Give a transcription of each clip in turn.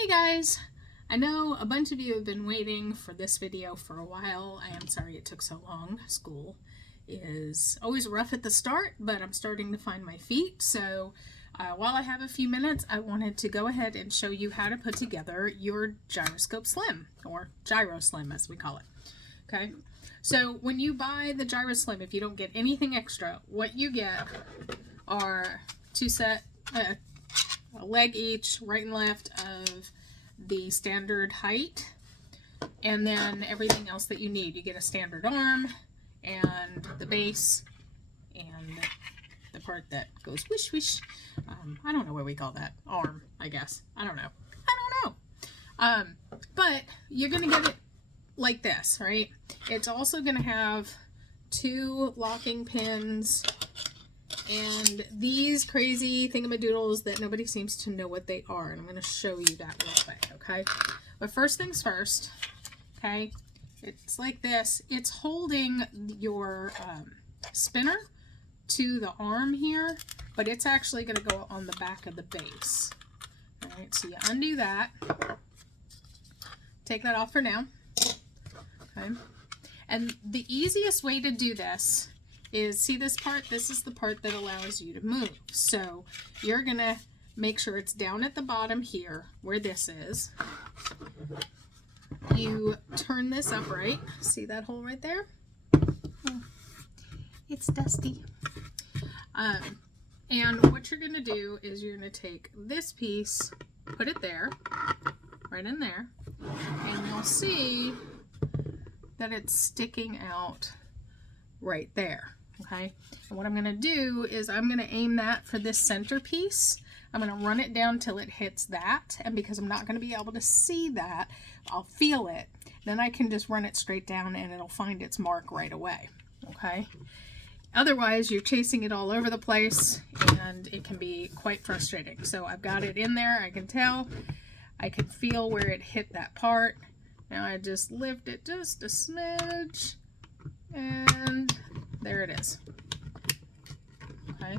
Hey guys! I know a bunch of you have been waiting for this video for a while. I am sorry it took so long. School is always rough at the start, but I'm starting to find my feet. So while I have a few minutes, I wanted to go ahead and show you how to put together your Gyroscope Slim, or Gyro Slim as we call it. Okay, so when you buy the Gyro Slim, if you don't get anything extra, what you get are a leg each, right and left, of the standard height, and then everything else that you need. You get a standard arm and the base and the part that goes whoosh whoosh. I don't know what we call that. Arm, I guess. I don't know. But you're gonna get it like this, right? It's also gonna have two locking pins and these crazy thingamadoodles that nobody seems to know what they are. And I'm going to show you that real quick, okay? But first things first, okay? It's like this. It's holding your spinner to the arm here, but it's actually going to go on the back of the base. All right, so you undo that. Take that off for now, okay? And the easiest way to do this is, see this part? This is the part that allows you to move. So you're gonna make sure it's down at the bottom here where this is. You turn this upright. See that hole right there? Oh, it's dusty. And what you're gonna do is you're gonna take this piece, put it there, right in there, and you'll see that it's sticking out right there. Okay, and what I'm going to do is I'm going to aim that for this center piece. I'm going to run it down till it hits that, and because I'm not going to be able to see that, I'll feel it. Then I can just run it straight down and it'll find its mark right away. Okay, otherwise you're chasing it all over the place and it can be quite frustrating. So I've got it in there. I can tell, I can feel where it hit that part. Now I just lift it just a smidge, and there it is. Okay,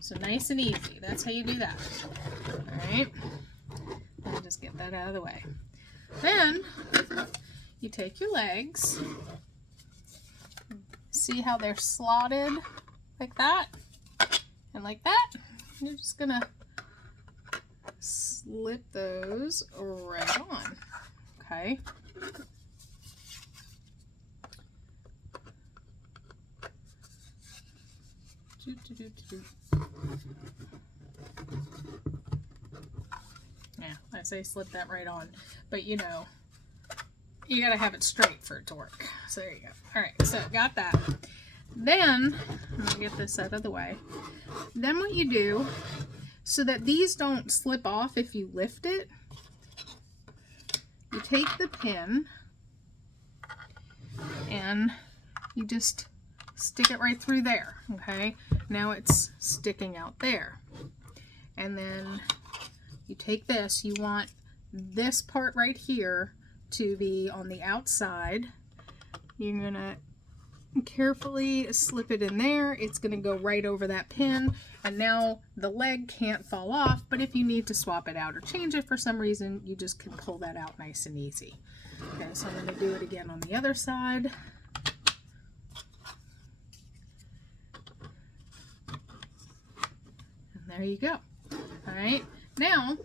so nice and easy. That's how you do that. All right, let me just get that out of the way. Then you take your legs. See how they're slotted like that and like that? You're just gonna slip those right on. Okay. Yeah, I say slip that right on, but you know, you gotta have it straight for it to work. So there you go. All right, so got that. Then, I'm gonna get this out of the way. Then what you do, so that these don't slip off if you lift it, you take the pin and you just stick it right through there. Okay, now it's sticking out there, and then you take this. You want this part right here to be on the outside. You're gonna carefully slip it in there. It's gonna go right over that pin, and now the leg can't fall off, but if you need to swap it out or change it for some reason, you just can pull that out nice and easy. Okay, so I'm gonna do it again on the other side. There you go. All right, now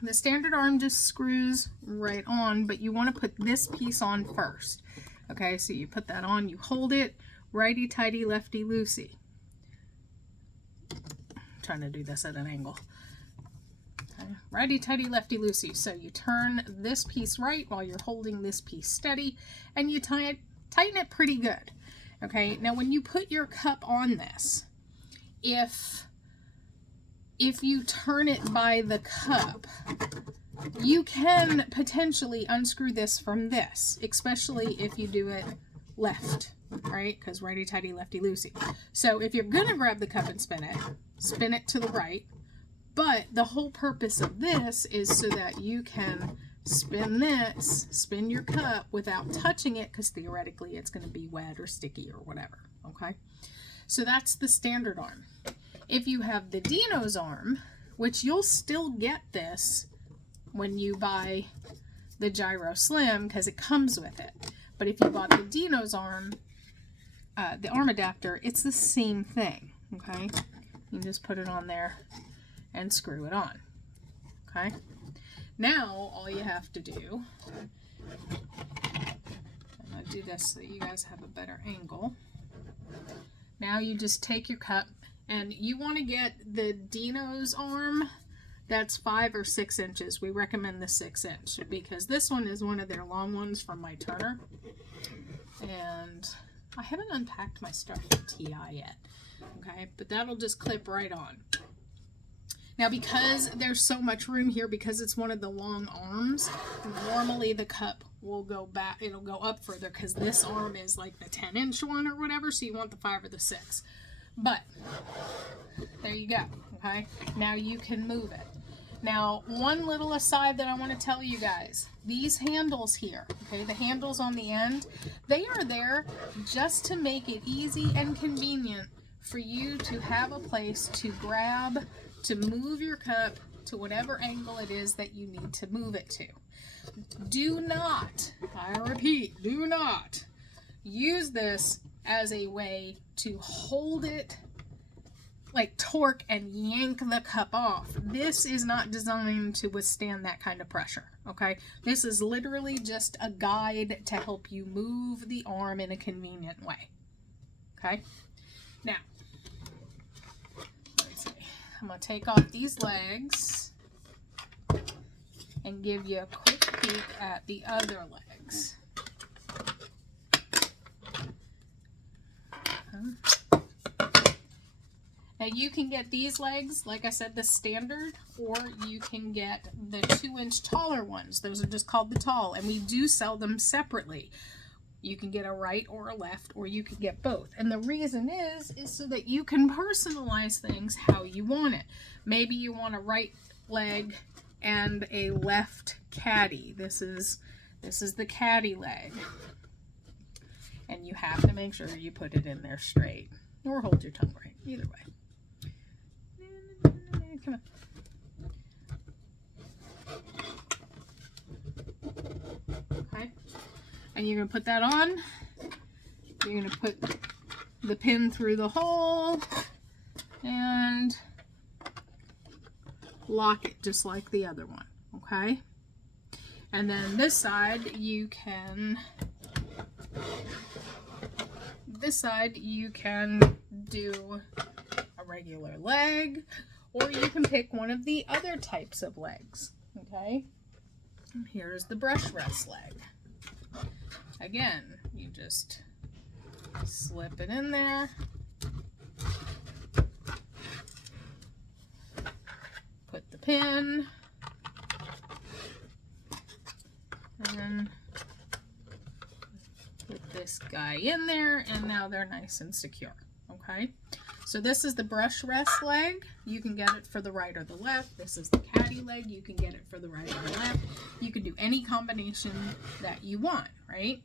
the standard arm just screws right on, but you want to put this piece on first. Okay, so you put that on, you hold it, righty-tighty, lefty-loosey. Trying to do this at an angle. Okay. Righty-tighty, lefty-loosey. So you turn this piece right while you're holding this piece steady, and you tighten it pretty good. Okay, now when you put your cup on this, if you turn it by the cup, you can potentially unscrew this from this, especially if you do it left, right? Because righty-tighty, lefty-loosey. So if you're gonna grab the cup and spin it to the right, but the whole purpose of this is so that you can spin your cup without touching it, because theoretically it's gonna be wet or sticky or whatever, okay? So that's the standard arm. If you have the Dino's arm, which you'll still get this when you buy the Gyro Slim because it comes with it. But if you bought the Dino's arm, the arm adapter, it's the same thing, okay? You just put it on there and screw it on, okay? Now, all you have to do, I'm going to do this so that you guys have a better angle. Now you just take your cup, and you want to get the Dino's arm that's 5 or 6 inches. We recommend the 6-inch because this one is one of their long ones from my Turner. And I haven't unpacked my stuff for TI yet, okay? But that'll just clip right on. Now, because there's so much room here, because it's one of the long arms, normally the cup will go back, it'll go up further because this arm is like the 10-inch one or whatever, so you want the 5 or the 6. But there you go, okay? Now you can move it. Now, one little aside that I want to tell you guys, these handles here, okay, the handles on the end, they are there just to make it easy and convenient for you to have a place to grab, to move your cup to whatever angle it is that you need to move it to. Do not, I repeat, do not use this as a way to hold it, like torque and yank the cup off. This is not designed to withstand that kind of pressure, okay? This is literally just a guide to help you move the arm in a convenient way, okay? Now, let's see. I'm going to take off these legs and give you a quick peek at the other legs. Now you can get these legs, like I said, the standard, or you can get the 2-inch taller ones. Those are just called the tall, and we do sell them separately. You can get a right or a left, or you can get both. And the reason is so that you can personalize things how you want it. Maybe you want a right leg and a left caddy. This is the caddy leg. And you have to make sure you put it in there straight, or hold your tongue right, either way. Come on. Okay, and you're going to put that on. You're going to put the pin through the hole and lock it just like the other one, okay? And then this side you can do a regular leg, or you can pick one of the other types of legs, okay? Here's the brush rest leg. Again, you just slip it in there, put the pin, and then put this guy in there, and now they're nice and secure, okay? So this is the brush rest leg. You can get it for the right or the left. This is the caddy leg. You can get it for the right or the left. You can do any combination that you want, right?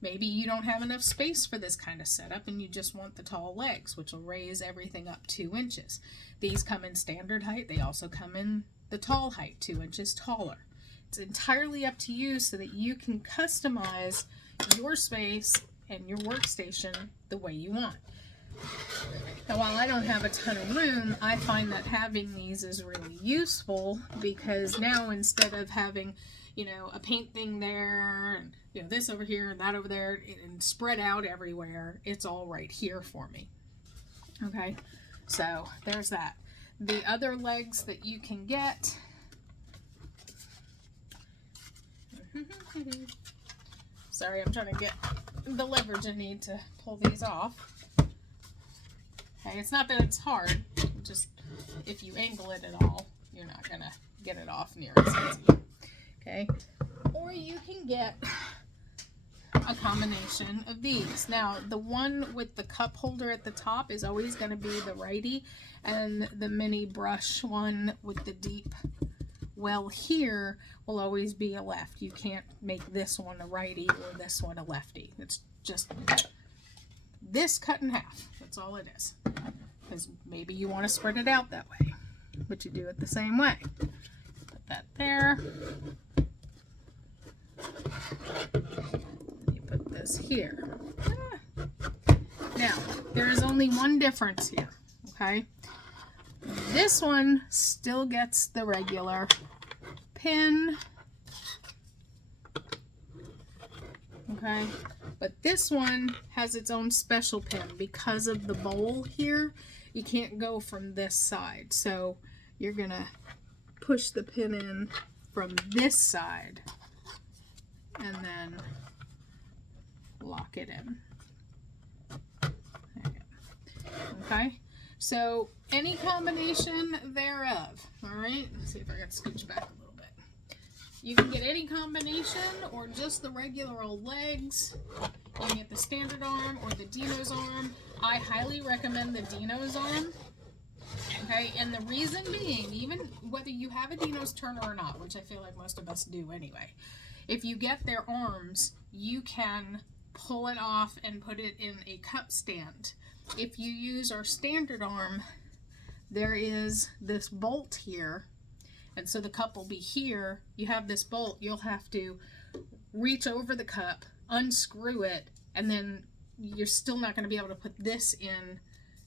Maybe you don't have enough space for this kind of setup and you just want the tall legs, which will raise everything up 2 inches. These come in standard height. They also come in the tall height, 2 inches taller. It's entirely up to you so that you can customize your space and your workstation the way you want. Now, while I don't have a ton of room, I find that having these is really useful because now instead of having, you know, a paint thing there and, you know, this over here and that over there and spread out everywhere, it's all right here for me. Okay, so there's that. The other legs that you can get, sorry, I'm trying to get the leverage I need to pull these off. Okay, it's not that it's hard, just if you angle it at all, you're not gonna get it off near as easy. Okay, or you can get a combination of these. Now, the one with the cup holder at the top is always going to be the righty, and the mini brush one with the deep well here will always be a left. You can't make this one a righty or this one a lefty. It's just this cut in half. That's all it is. Because maybe you want to spread it out that way, but you do it the same way. Put that there. You put this here. Now, there is only one difference here, okay? This one still gets the regular pin, okay? But this one has its own special pin because of the bowl here. You can't go from this side, so you're gonna push the pin in from this side and then lock it in. There you go. Okay, so any combination thereof. All right, let's see if I can scooch back a little bit. You can get any combination or just the regular old legs. You can get the standard arm or the Dino's arm. I highly recommend the Dino's arm. Okay, and the reason being, even whether you have a Dino's turner or not, which I feel like most of us do anyway, if you get their arms, you can pull it off and put it in a cup stand. If you use our standard arm, there is this bolt here, and so the cup will be here. You have this bolt, you'll have to reach over the cup, unscrew it, and then you're still not going to be able to put this in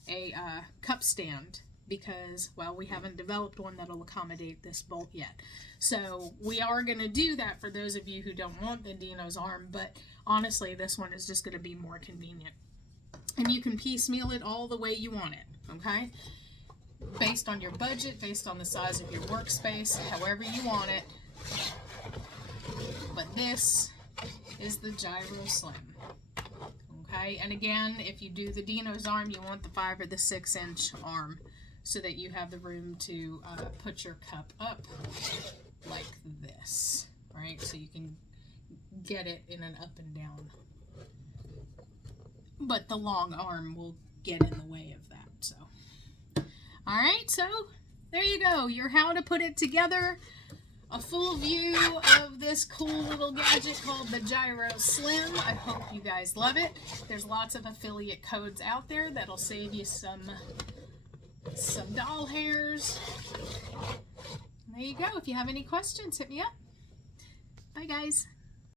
a cup stand because, well, we haven't developed one that'll accommodate this bolt yet. So we are going to do that for those of you who don't want the Dino's arm, but honestly, this one is just going to be more convenient. And you can piecemeal it all the way you want it, okay? Based on your budget, based on the size of your workspace, however you want it. But this is the Gyro Slim. Okay, and again, if you do the Dino's arm, you want the 5 or the 6 inch arm so that you have the room to put your cup up like this, right? So you can get it in an up and down. But the long arm will get in the way of that, so. All right, so there you go, your how to put it together. A full view of this cool little gadget called the Gyro Slim. I hope you guys love it. There's lots of affiliate codes out there that'll save you some doll hairs. And there you go. If you have any questions, hit me up. Bye, guys.